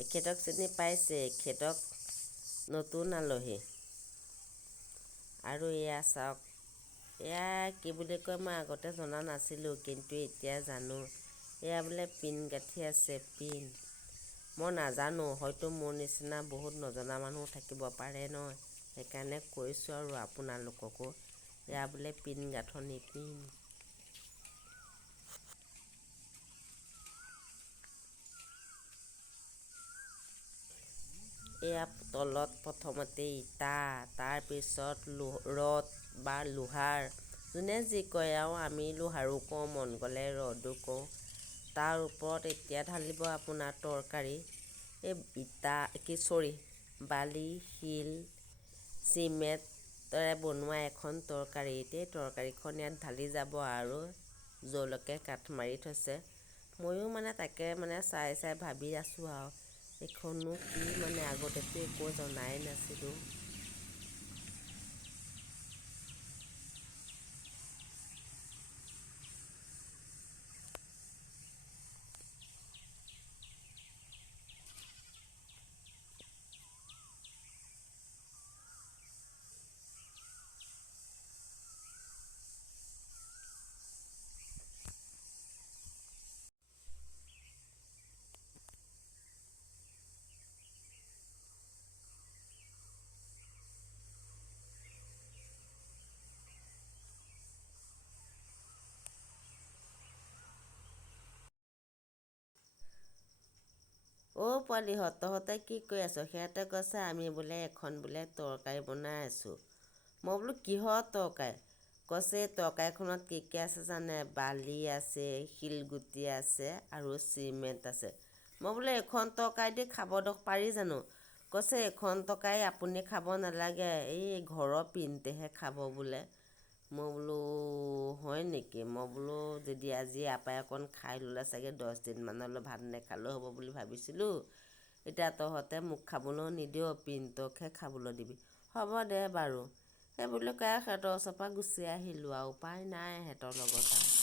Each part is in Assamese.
এখেতক চিনি পাইছে, এখেতক নতুন আলহী। আৰু এয়া চাওক, এয়া কি বুলি কয় মই আগতে জনা নাছিলোঁ, কিন্তু এতিয়া জানো। এয়া বোলে পিন গাঁঠি আছে, পিন। মই নাজানো, হয়তো মোৰ নিচিনা বহুত নজনা মানুহ থাকিব পাৰে ন, সেইকাৰণে কৈছোঁ আৰু আপোনালোককো। এয়া বোলে পিন গাঁথনি, পিন। এয়া তলত প্ৰথমতে ইটা, তাৰপিছত ৰদ বা লোহাৰ, যোনে যি কয় আৰু, আমি লোহাৰো কওঁ, মন গ'লে ৰদো কওঁ। তাৰ ওপৰত এতিয়া ঢালিব আপোনাৰ তৰকাৰী। এই বালি, শিল, চিমেণ্টৰে বনোৱা এখন তৰকাৰী। এই তৰকাৰীখন ইয়াত ঢালি যাব আৰু জলকে কাঠ মাৰি থৈছে। ময়ো তাকে চাই চাই ভাবি আছোঁ আৰু এইখননো কি, আগতেতো একো জনাই নাছিলোঁ। অ' পোৱালিহঁত, তহঁতে কি কৰি আছ? সিহঁতে কৈছে আমি বোলে এখন তৰকাৰী বনাই আছোঁ। মই বোলো কিহৰ তৰকাৰী? কৈছে তৰকাৰীখনত কি কি আছে জানে? বালি আছে, শিলগুটি আছে আৰু চিমেণ্ট আছে। মই বোলো এখন তৰকাৰী দি খাব পাৰি জানো? কৈছে এখন তৰকাৰী আপুনি খাব নালাগে, এই ঘৰৰ পিনতেহে খাব বোলে। মই বোলো হয় নেকি? মই বোলো যদি আজি ইয়াৰ পৰাই অকণ খাই ল'লে চাগে 10 দিনমানলৈ ভাত নেখালেও হ'ব বুলি ভাবিছিলোঁ। এতিয়া তহঁতে মোক খাবলৈও নিদিওঁ, পিনটকহে খাবলৈ দিবি। হ'ব দে বাৰু। সেই বুলি কয় সিহঁতৰ ওচৰৰ পৰা গুচি আহিলোঁ আৰু, উপায় নাই সিহঁতৰ লগত আৰু।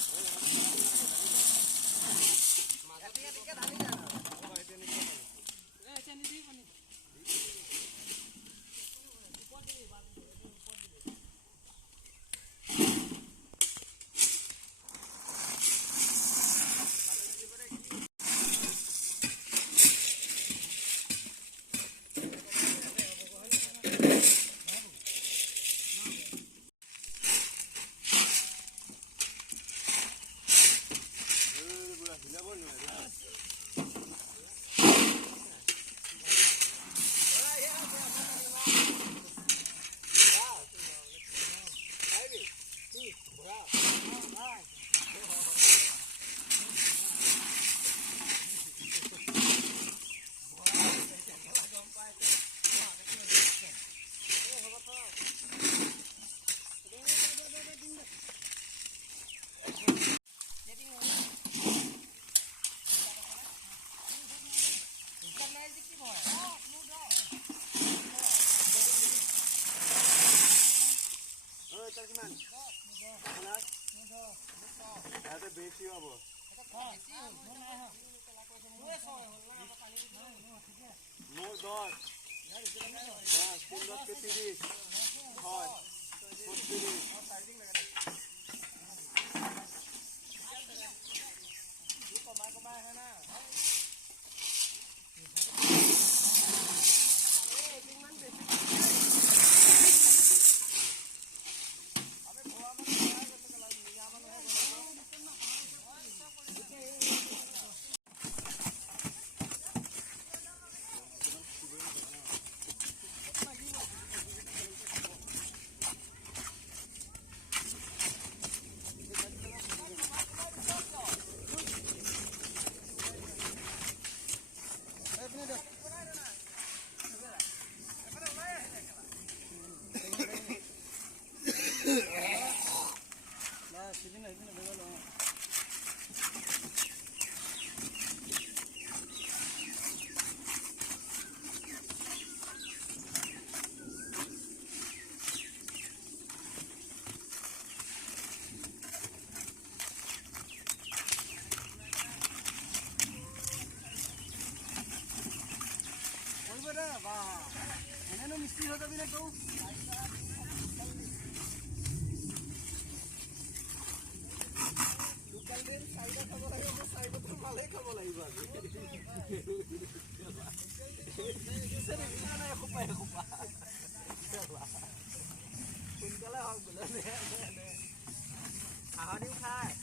বা এনেনো মিস্ত্ৰী হৈ যাবি নে তৌ লোকেল দিন চাৰিটা খাব লাগিব মই 4 বটল মালেই খাব লাগিব আজি সোনকালে হওক বোলে হাঁহনিও খায়